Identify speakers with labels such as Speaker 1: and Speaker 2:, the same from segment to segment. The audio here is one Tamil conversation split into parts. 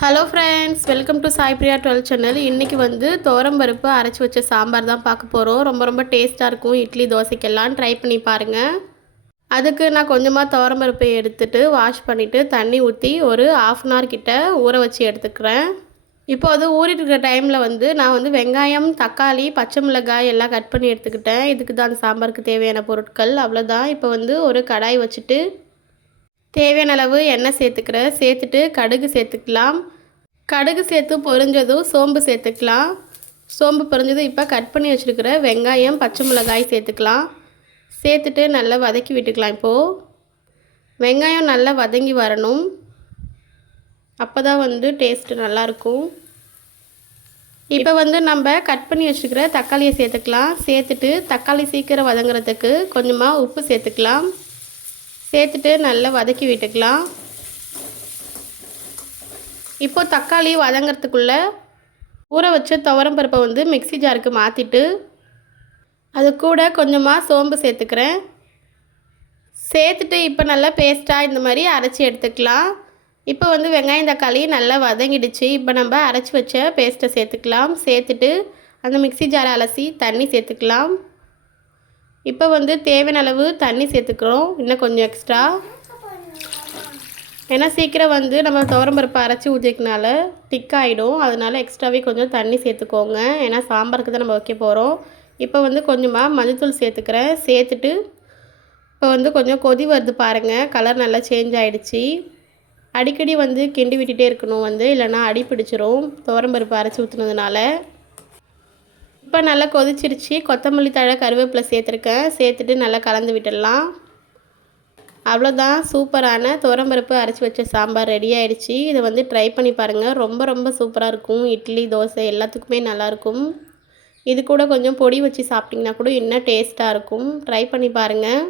Speaker 1: Hello friends welcome to Sai Priya twelve channel இன்றைக்கி வந்து பருப்பு அரைச்சி வச்ச சாம்பார் தான் பார்க்க போகிறோம் ரொம்ப ரொம்ப டேஸ்ட்டாக இருக்கும். இட்லி தோசைக்கெல்லாம் ட்ரை பண்ணி பாருங்கள் அதுக்கு நான் கொஞ்சமாக பருப்பை எடுத்துட்டு வாஷ் பண்ணிவிட்டு தண்ணி ஊற்றி ஒரு ஆஃப் அன் ஹவர் கிட்ட ஊற வச்சு எடுத்துக்கிறேன். இப்போ அது ஊறிட்டு இருக்கிற டைமில் வந்து நான் வந்து வெங்காயம் தக்காளி பச்சை மிளகாய் எல்லாம் கட் பண்ணி எடுத்துக்கிட்டேன். இதுக்கு தான் சாம்பாருக்கு தேவையான பொருட்கள். அவ்வளோதான் இப்போ வந்து ஒரு கடாய் வச்சுட்டு தேவையான அளவு எண்ணெய் சேர்த்துக்கிறேன் சேர்த்துட்டு கடுகு சேர்த்துக்கலாம். கடுகு சேர்த்து பொரிஞ்சதும் சோம்பு சேர்த்துக்கலாம். சோம்பு பொரிஞ்சதும் இப்போ கட் பண்ணி வச்சுருக்கிற வெங்காயம் பச்சை மிளகாய் சேர்த்துக்கலாம். சேர்த்துட்டு நல்லா வதக்கி விட்டுக்கலாம் இப்போது வெங்காயம் நல்லா வதங்கி வரணும். அப்போ தான் வந்து டேஸ்ட்டு நல்லாயிருக்கும் இப்போ வந்து நம்ம கட் பண்ணி வச்சுருக்கிற தக்காளியை சேர்த்துக்கலாம். சேர்த்துட்டு தக்காளி சீக்கிரம் வதங்குறதுக்கு கொஞ்சமாக உப்பு சேர்த்துக்கலாம். சேர்த்துட்டு நல்லா வதக்கி விட்டுக்கலாம். இப்போது தக்காளி வதங்கிறதுக்குள்ளே ஊற வச்ச துவரம் பருப்பை வந்து மிக்சி ஜாருக்கு மாற்றிட்டு அது கூட கொஞ்சமாக சோம்பு சேர்த்துக்கிறேன். சேர்த்துட்டு இப்போ நல்லா பேஸ்ட்டாக இந்த மாதிரி அரைச்சி எடுத்துக்கலாம். இப்போ வந்து வெங்காயம் தக்காளி நல்லா வதங்கிடுச்சு. இப்போ நம்ம அரைச்சி வச்ச பேஸ்ட்டை சேர்த்துக்கலாம். சேர்த்துட்டு அந்த மிக்சி ஜாரை அலசி தண்ணி சேர்த்துக்கலாம். இப்போ வந்து தேவையான அளவு தண்ணி சேர்த்துக்கிறோம். இன்னும் கொஞ்சம் எக்ஸ்ட்ரா ஏன்னா சீக்கிரம் வந்து நம்ம துவரம்பருப்பு அரைச்சி ஊற்றிக்கனால திக்காகிடும் அதனால எக்ஸ்ட்ராவே கொஞ்சம் தண்ணி சேர்த்துக்கோங்க. ஏன்னா சாம்பாருக்கு தான் நம்ம வைக்க போகிறோம் இப்போ வந்து கொஞ்சமாக மஞ்சத்தூள் சேர்த்துக்கிறேன். சேர்த்துட்டு இப்போ வந்து கொஞ்சம் கொதி வருது பாருங்கள் கலர் நல்லா சேஞ்ச் ஆகிடுச்சி அடிக்கடி வந்து கிண்டி விட்டுட்டே இருக்கணும் வந்து. இல்லைனா அடி பிடிச்சிரும். துவரம்பருப்பு அரைச்சி ஊற்றுனதுனால இப்போ நல்லா கொதிச்சிருச்சு. கொத்தமல்லி தழை கருவேப்பிலை சேர்த்துருக்கேன். சேர்த்துட்டு நல்லா கலந்து விட்டுடலாம். அவ்வளோதான். சூப்பரான துவரம்பருப்பு அரைச்சி வச்ச சாம்பார் ரெடி ஆகிடுச்சி இதை வந்து ட்ரை பண்ணி பாருங்கள் ரொம்ப ரொம்ப சூப்பராக இருக்கும். இட்லி தோசை எல்லாத்துக்குமே நல்லாயிருக்கும் இது கூட கொஞ்சம் பொடி வச்சு சாப்பிட்டிங்கன்னா கூட இன்னும் டேஸ்ட்டாக இருக்கும். ட்ரை பண்ணி பாருங்கள்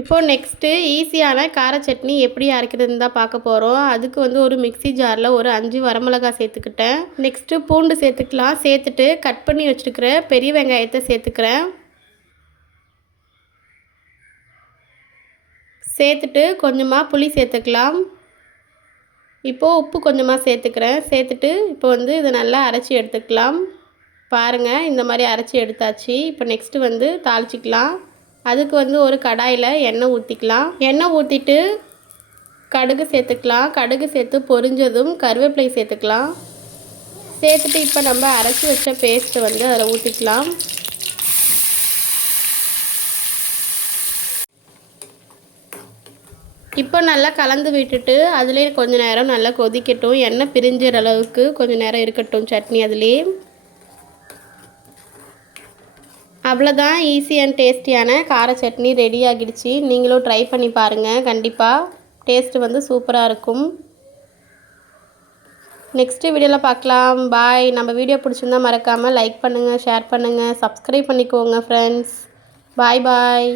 Speaker 1: இப்போது நெக்ஸ்ட்டு ஈஸியான கார சட்னி எப்படி அரைக்கிறதுன்னு தான் பார்க்க போகிறோம் அதுக்கு வந்து ஒரு மிக்சி ஜாரில் ஒரு அஞ்சு வரமிளகா சேர்த்துக்கிட்டேன். நெக்ஸ்ட்டு பூண்டு சேர்த்துக்கலாம். சேர்த்துட்டு கட் பண்ணி வச்சுருக்கிற பெரிய வெங்காயத்தை சேர்த்துக்கிறேன். சேர்த்துட்டு கொஞ்சமாக புளி சேர்த்துக்கலாம். இப்போது உப்பு கொஞ்சமாக சேர்த்துக்கிறேன். சேர்த்துட்டு இப்போ வந்து இதை நல்லா அரைச்சி எடுத்துக்கலாம். பாருங்கள் இந்த மாதிரி அரைச்சி எடுத்தாச்சு. இப்போ நெக்ஸ்ட்டு வந்து தாளிச்சிக்கலாம். அதுக்கு வந்து ஒரு கடாயில் எண்ணெய் ஊற்றிக்கலாம் எண்ணெய் ஊற்றிட்டு கடுகு சேர்த்துக்கலாம். கடுகு சேர்த்து பொரிஞ்சதும் கருவேப்பிலை சேர்த்துக்கலாம். சேர்த்துட்டு இப்போ நம்ம அரைச்சி வச்ச பேஸ்ட்டை வந்து அதில் ஊற்றிக்கலாம் இப்போ நல்லா கலந்து விட்டுட்டு அதுலேயே கொஞ்சம் நேரம் நல்லா கொதிக்கட்டும். எண்ணெய் பிரிஞ்சிற அளவுக்கு கொஞ்சம் நேரம் இருக்கட்டும் சட்னி அதுலேயே. அவ்வளோதான் ஈஸி அண்ட் டேஸ்டியான கார சட்னி ரெடி ஆகிடுச்சு. நீங்களும் ட்ரை பண்ணி பாருங்கள் கண்டிப்பாக டேஸ்ட்டு வந்து சூப்பராக இருக்கும். நெக்ஸ்ட்டு வீடியோவில் பார்க்கலாம். பாய் நம்ம வீடியோ பிடிச்சிருந்தா மறக்காமல் லைக் பண்ணுங்கள் ஷேர் பண்ணுங்கள் சப்ஸ்கிரைப் பண்ணிக்கோங்க ஃப்ரெண்ட்ஸ் பாய் பாய்